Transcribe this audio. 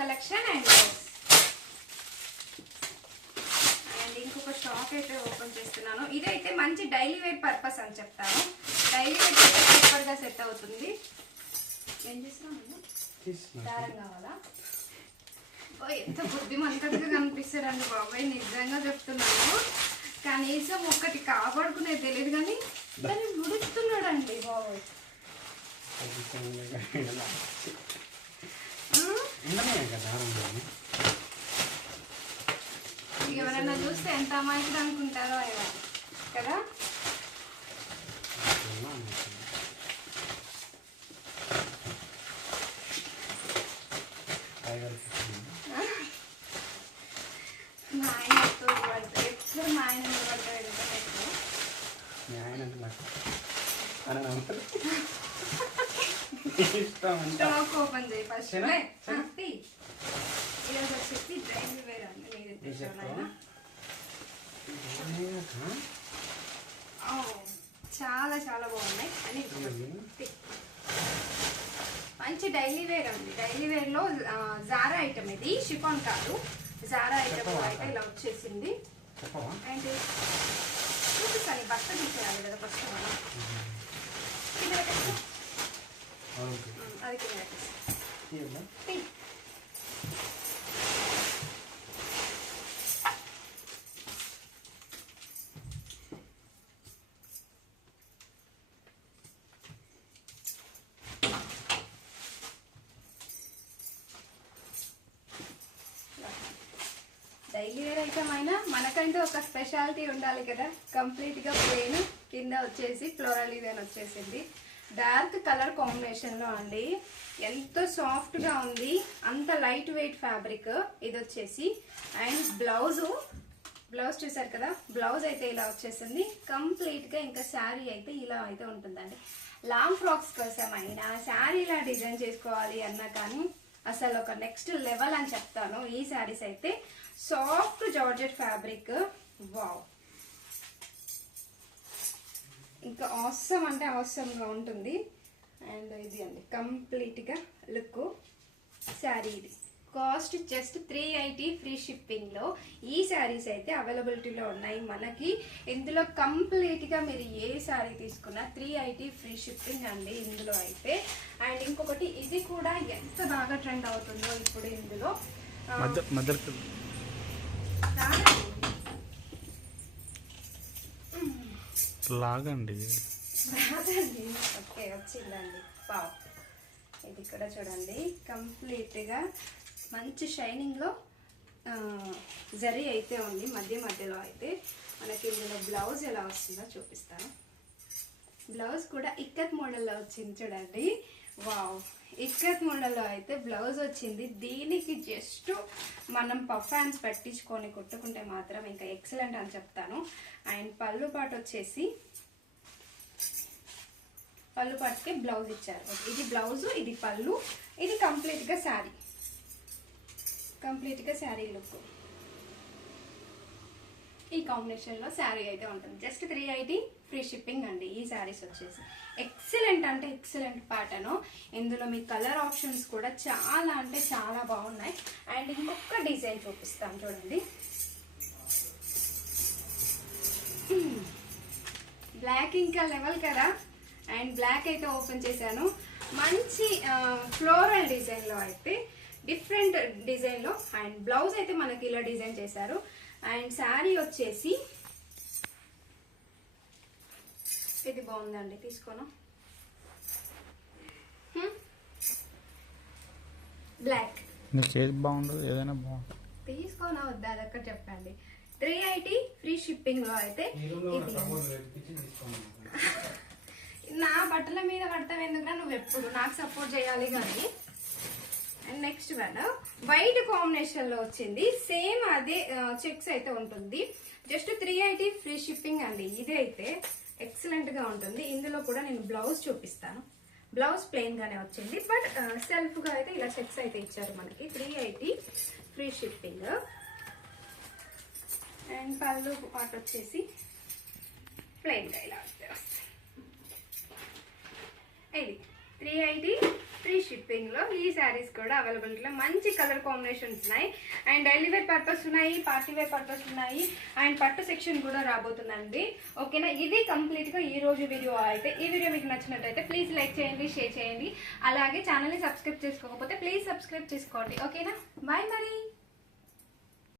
Collection and and ఇంకొక shop అయితే open చేస్తున్నాను. ఇదైతే మంచి డైలీ వేర్ పర్పస్ అని చెప్తాను. డైలీ వేర్ సూపర్గా సెట్ అవుతుంది. ఏం చేస్తున్నాను దారం కావాలా? ఎంత బుద్ధిమంతంగా కనిపిస్తాడండి బాబాయ్. నిజంగా చెప్తున్నాను. కనీసం ఒక్కటి కాపాడుకునేది తెలియదు కానీ దాన్ని ముడుస్తున్నాడండి బాబాయ్. ఆ? ఇక ఎవరైనా చూస్తే ఎంత అమాయకుడు అనుకుంటారో ఏమో కదా మా ఆయన ఎప్పుడు పడతాడు ఎప్పుడు మా ఆయన పడతాడు ఎందుకంటే ఎక్కువ. ఇష్టం అంట స్టాక్ ఓపెన్ చేయి ఫస్ట్? ఈరోజు వచ్చేసి వేర్ అండి మీరు చాలా చాలా బాగున్నాయి. అని. మంచి డైలీ వేర్ అండి. డైలీ వేర్లో జారా ఐటమ్ ఇది. షిఫాన్ కాదు. Zara item? అయితే ఇలా వచ్చేసింది. అండ్ చూపిస్తాను. బట్ట తీసేయాలి కదా ఫస్ట్ మనం అది కింద డైలీ వేర్ ఐటమ్ అయినా మనకంటూ ఒక స్పెషాలిటీ ఉండాలి కదా. కంప్లీట్గా కింద వచ్చేసి ఫ్లోరల్ డిజైన్ వచ్చేసింది. డార్క్ కలర్ కాంబినేషన్లో అండి. ఎంతో సాఫ్ట్గా ఉంది అంత లైట్ వెయిట్ ఫ్యాబ్రిక్ ఇది వచ్చేసి అండ్ బ్లౌజు బ్లౌజ్ చూసారు కదా? బ్లౌజ్ అయితే ఇలా వచ్చేసింది. కంప్లీట్గా ఇంకా శారీ అయితే ఇలా అయితే ఉంటుందండి. లాంగ్ ఫ్రాక్స్ కోసం అయినా శారీ ఇలా డిజైన్ చేసుకోవాలి అన్నా కానీ అసలు ఒక నెక్స్ట్ లెవెల్ అని చెప్తాను. ఈ శారీస్ అయితే సాఫ్ట్ జార్జెట్ ఫ్యాబ్రిక్ వావ్ ఇంకా అవసరం అంటే అవసరంగా ఉంటుంది. అండ్ ఇది అండి కంప్లీట్గా లుక్ శారీ ఇది. Cost just three eighty free షిప్పింగ్లో ఈ శారీస్ అయితే అవైలబిలిటీలో ఉన్నాయి. మనకి ఇందులో కంప్లీట్గా మీరు ఏ శారీ తీసుకున్నా త్రీ ఎయిటీ ఫ్రీ షిప్పింగ్ అండి ఇందులో అయితే. అండ్ ఇంకొకటి ఇది కూడా ఎంత బాగా ట్రెండ్ అవుతుందో ఇప్పుడు ఇందులో. లాగండి. ఓకే వచ్చిందండి. పావ్ ఇది కూడా చూడండి. కంప్లీట్గా మంచి షైనింగ్లో జరీ అయితే ఉంది. మధ్య మధ్యలో అయితే మనకి ఇందులో బ్లౌజ్ ఎలా వస్తుందో చూపిస్తాను. బ్లౌజ్ కూడా ఇక్కత్ మోడల్లో వచ్చింది చూడండి. వావ్. ఇక్కత్ మోడల్లో అయితే బ్లౌజ్ వచ్చింది. దీనికి జస్ట్ మనం పఫ్ హ్యాండ్స్ పెట్టించుకొని కుట్టుకుంటే మాత్రం ఇంకా ఎక్సలెంట్ అని చెప్తాను. అండ్ పళ్ళు పాటు వచ్చేసి పళ్ళు పాటుకే బ్లౌజ్ ఇచ్చారు. ఇది బ్లౌజ్ ఇది పళ్ళు ఇది కంప్లీట్గా శారీ. కంప్లీట్గా శారీ లుక్ ఈ కాంబినేషన్లో శారీ అయితే ఉంటుంది. Just three eighty free shipping అండి. ఈ శారీస్ వచ్చేసి. ఎక్సలెంట్ అంటే ఎక్సలెంట్ ప్యాటర్న్ ఇందులో మీ కలర్ ఆప్షన్స్ కూడా చాలా అంటే చాలా బాగున్నాయి. అండ్ ఇంకొక డిజైన్ చూపిస్తాను చూడండి. Hmm. బ్లాక్ ఇంకా లెవెల్ కదా. అండ్ బ్లాక్ అయితే ఓపెన్ చేశాను. మంచి ఫ్లోరల్ డిజైన్లో అయితే డిఫరెంట్ డిజైన్లో అండ్ బ్లౌజ్ అయితే మనకి ఇలా డిజైన్ చేశారు. అండ్ శారీ వచ్చేసి ఇది బాగుందండి తీసుకోను? బ్లాక్ నీకు ఏది బాగుండదు ఏదైనా బాగుంటుంది తీసుకోనా వద్దా? అదొక్కటి చెప్పండి. త్రీ ఐటీ ఫ్రీ షిప్పింగ్లో అయితే ఇది నా బట్టల మీద పడతావు ఎందుకంటే నువ్వు ఎప్పుడు నాకు సపోర్ట్ చేయాలి కానీ. అండ్ నెక్స్ట్ వన్ వైట్ కాంబినేషన్లో వచ్చింది. సేమ్ అదే చెక్స్ అయితే ఉంటుంది. Just three eighty free shipping అండి. ఇది అయితే ఎక్సలెంట్గా ఉంటుంది. ఇందులో కూడా నేను బ్లౌజ్ చూపిస్తాను. బ్లౌజ్ ప్లెయిన్గానే వచ్చింది. బట్ సెల్ఫ్గా అయితే ఇలా చెక్స్ అయితే ఇచ్చారు మనకి. Three eighty free shipping. And పళ్ళు పాట వచ్చేసి ప్లెయిన్గా ఇలా వస్తే వస్తాయి ఇది త్రీ ఎయిటీ ఫ్రీ షిప్పింగ్లో ఈ శారీస్ కూడా అవైలబిలిటీలో మంచి కలర్ కాంబినేషన్స్ ఉన్నాయి. అండ్ డైలీ వేర్ పర్పస్ ఉన్నాయి పార్టీ వేర్ పర్పస్ ఉన్నాయి. అండ్ పట్టు సెక్షన్ కూడా రాబోతుందండి. ఓకేనా? ఇది కంప్లీట్గా ఈ రోజు వీడియో అయితే ఈ వీడియో మీకు నచ్చినట్టయితే ప్లీజ్ లైక్ చేయండి షేర్ చేయండి. అలాగే ఛానల్ని సబ్స్క్రైబ్ చేసుకోకపోతే ప్లీజ్ సబ్స్క్రైబ్ చేసుకోండి. ఓకేనా? బాయ్ మరి.